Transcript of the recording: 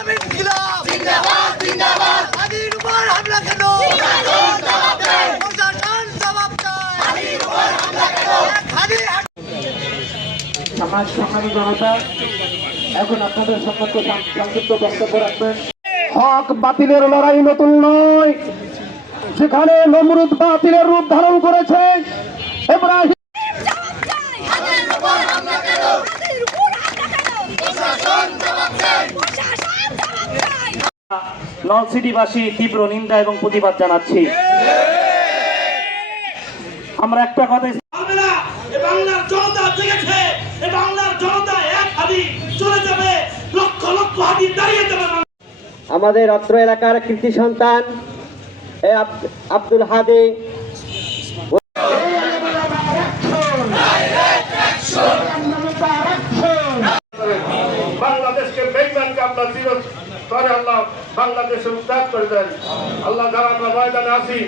ইসলামী ইনকিলাব জিন্দাবাদ জিন্দাবাদ। হাদির উপর হামলা কেন? প্রশাসন জবাব দেয়। হাদির উপর হামলা কেন? সমাজ সংগ্রামী জনতা, এখন আপনাদের সম্মুখে সংক্ষিপ্ত বক্তব্য রাখবেন। হক বাতিলের লড়াই নতুন নয়, যেখানে নমরুদ বাতিলের রূপ ধারণ করেছে। ইব্রাহিম নলসিটিবাসী তীব্র নিন্দা এবং প্রতিবাদ জানাচ্ছি। আমরা একটা কথা বাংলার জনতা জেগেছে, বাংলার জনতা এক হাদি চলে যাবে, লক্ষ লক্ষ হাদি দাঁড়িয়ে যাবে। আমাদের অত্র এলাকার কৃতি সন্তান আব্দুল হাদি বাংলাদেশকে বেইমানকে আমরা চিরতরে আল্লাহ বাংলাদেশে উদ্ধার করে দেন। আল্লাহ যারা আমরা ময়দানে আছি